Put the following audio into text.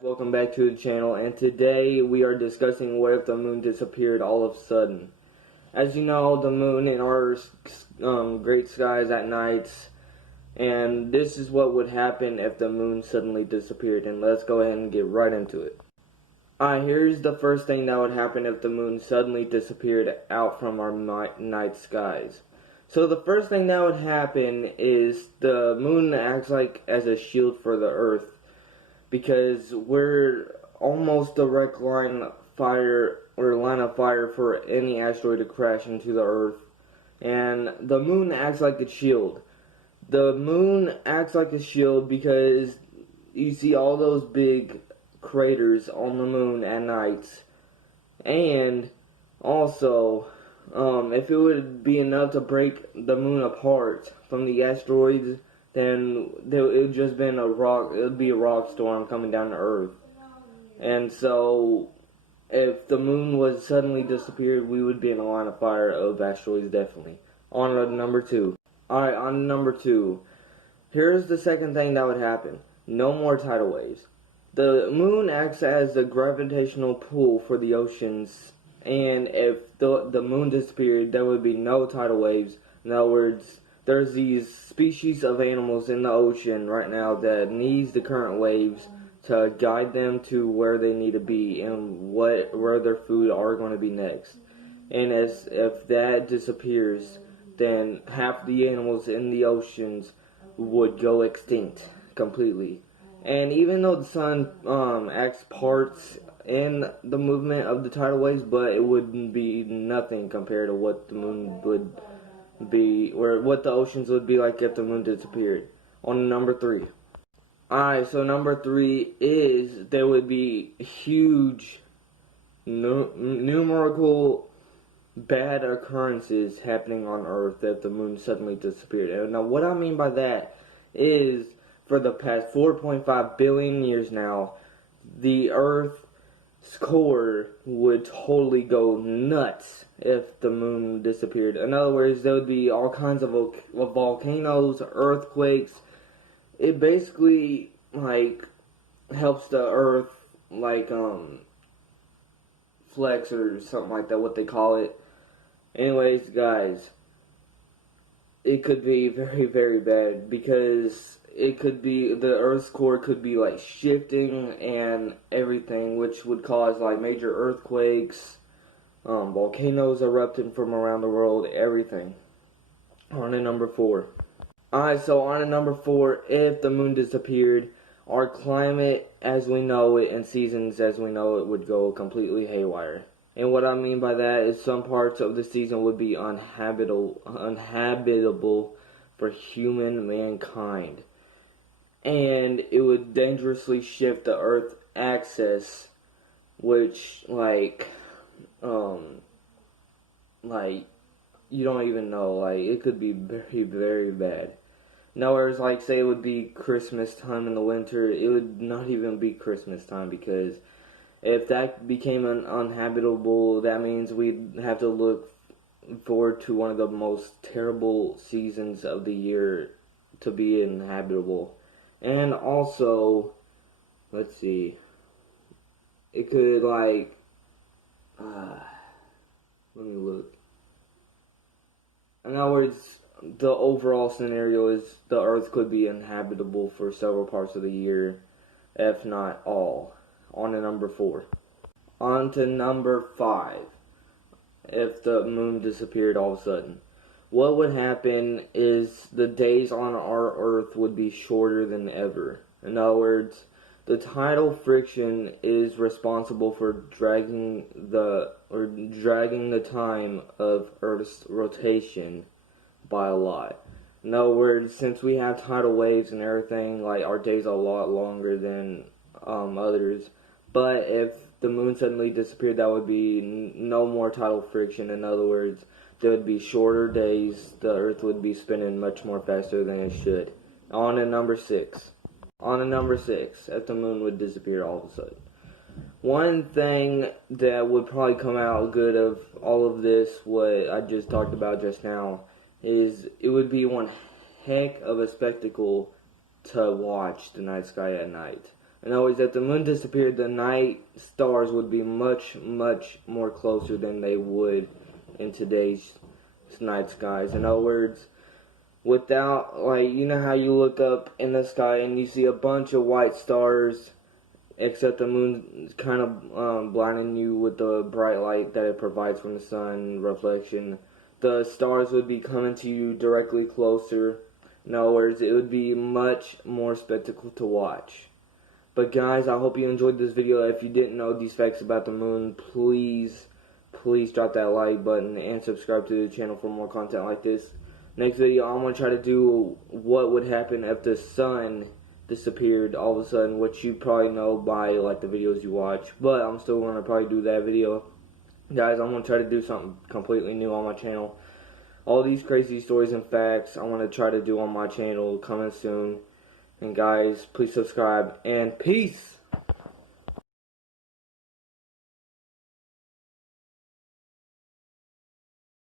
Welcome back to the channel, and today we are discussing what if the moon disappeared all of a sudden. As you know, the moon in our great skies at nights, and this is what would happen if the moon suddenly disappeared, and let's go ahead and get right into it. Alright, here's the first thing that would happen if the moon suddenly disappeared out from our night skies. So the first thing that would happen is the moon acts like as a shield for the Earth, because we're almost direct line of fire for any asteroid to crash into the Earth, and the moon acts like a shield. The moon acts like a shield because you see all those big craters on the moon at night, and also if it would be enough to break the moon apart from the asteroids, then it would just been a rock. It would be a rock storm coming down to Earth. And so, if the moon was suddenly disappeared, we would be in a line of fire of asteroids, definitely. On to number two. Alright, on to number two. Here's the second thing that would happen. No more tidal waves. The moon acts as a gravitational pull for the oceans, and if the moon disappeared, there would be no tidal waves. In other words, there's these species of animals in the ocean right now that needs the current waves to guide them to where they need to be and where their food are going to be next. And if that disappears, then half the animals in the oceans would go extinct completely. And even though the sun acts parts in the movement of the tidal waves, but it would be nothing compared to what the moon would be, or what the oceans would be like if the moon disappeared. On to number three. Alright, so number three is there would be huge numerical bad occurrences happening on Earth if the moon suddenly disappeared. And now what I mean by that is, for the past 4.5 billion years now, the Earth's core would totally go nuts if the moon disappeared. In other words, there would be all kinds of volcanoes, earthquakes. It basically, like, helps the Earth, like, flex or something like that, what they call it. Anyways, guys, it could be very, very bad, because it could be, the Earth's core could be like shifting and everything, which would cause like major earthquakes, volcanoes erupting from around the world, everything. On to number four. Alright, so on to number four, if the moon disappeared, our climate as we know it and seasons as we know it would go completely haywire. And what I mean by that is some parts of the season would be uninhabitable for mankind. And it would dangerously shift the Earth's axis, which, like, you don't even know, like, it could be very, very bad. Now, whereas, like, say it would be Christmas time in the winter, it would not even be Christmas time, because if that became uninhabitable, that means we'd have to look forward to one of the most terrible seasons of the year to be inhabitable. And also, let's see, it could, like, let me look. In other words, the overall scenario is the Earth could be inhabitable for several parts of the year, if not all. On to number four. On to number five. If the moon disappeared all of a sudden, what would happen is the days on our Earth would be shorter than ever. In other words, the tidal friction is responsible for dragging the time of Earth's rotation by a lot. In other words, since we have tidal waves and everything, like, our days are a lot longer than others. But if the moon suddenly disappeared, that would be no more tidal friction. In other words, there would be shorter days. The Earth would be spinning much more faster than it should. On to number six. On to number six, if the moon would disappear all of a sudden. One thing that would probably come out good of all of this, what I just talked about just now, is it would be one heck of a spectacle to watch the night sky at night. In other words, if the moon disappeared, the night stars would be much, much more closer than they would in today's night skies. In other words, without, like, you know how you look up in the sky and you see a bunch of white stars, except the moon kind of blinding you with the bright light that it provides from the sun reflection. The stars would be coming to you directly closer. In other words, it would be much more spectacle to watch. But guys, I hope you enjoyed this video. If you didn't know these facts about the moon, please drop that like button and subscribe to the channel for more content like this. Next video, I'm going to try to do what would happen if the sun disappeared all of a sudden, which you probably know by like the videos you watch. But I'm still going to probably do that video. Guys, I'm going to try to do something completely new on my channel. All these crazy stories and facts I want to try to do on my channel coming soon. And guys, please subscribe and peace!